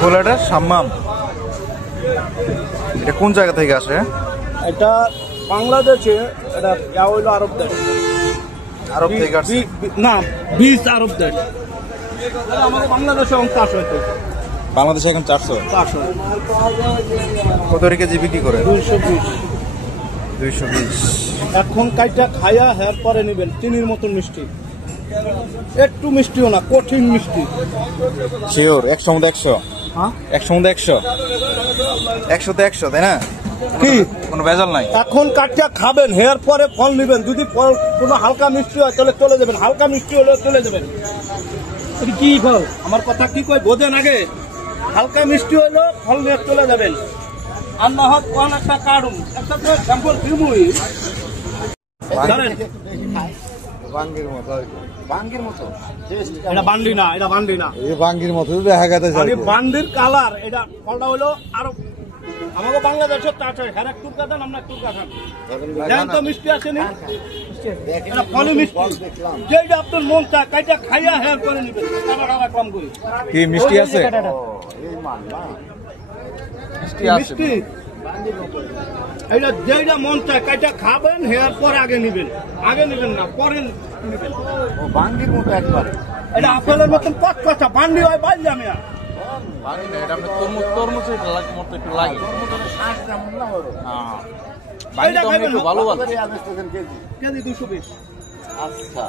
ফোলাটা সাম্মাম, এটা কোন জায়গা থেকে আসে? এটা বাংলাদেশে, এটা হইলো আরব দেশ। আরব থেকে আসে? না, 20 আরব দেশ। আমাদের বাংলাদেশে এখন 400 হইতে। বাংলাদেশে এখন 400। কত কেজি বিক্রি করে? 220। এখন কাইটা খায়া হের পরে নিবেন, চিনির মতন মিষ্টি, একটু মিষ্টিও না, কঠিন মিষ্টি। শিওর 100 মধ্যে 100? হ্যাঁ, 100 মধ্যে 100? 100তে 100, তাই না? কি কোনো ভেজাল নাই? এখন কাটিয়া খাবেন, হেয়ার পরে ফল নিবেন। যদি ফল কোনো হালকা মিষ্টি হয় তাহলে চলে যাবেন, হালকা মিষ্টি হলে চলে যাবেন। কি ফল, আমার কথা কি কই বোঝেন আগে? হালকা মিষ্টি হইলো ফল নিয়ে চলে যাবেন। আর না হোক কোন একটা কারণ একটা তো স্যাম্পল দিমুই ধরেন। বাঙ্গির মতো এটা বান্ডি না, এটা বান্ডি না, এই বাঙ্গির মতো দেখা গেছে। বান্ডির কালার। এটা ফলটা হইলো আরো আমাকে বাংলাদেশের চাষ হয়, হ্যাঁ একটু কাটান, আমরা একটু কাটান। দেখেন তো মিষ্টি আসেনি, এটা ফলে মিষ্টি। যেটা আপনার মন চায় কাইটা খাইয়া হেয়ার করে নিবেন, টাকা কম করি। কি মিষ্টি আছে? মিষ্টি এটা যেটা মন চায় কাইটা খাবেন, হেয়ার পরে আগে নিবেন। আগে নিবেন না, পরে নিবেন। বাঙ্গির মতো একবারে। এটা আপেলের মতন কত কথা, বান্ডি হয় বাইরে আমি কেজি 220। আচ্ছা।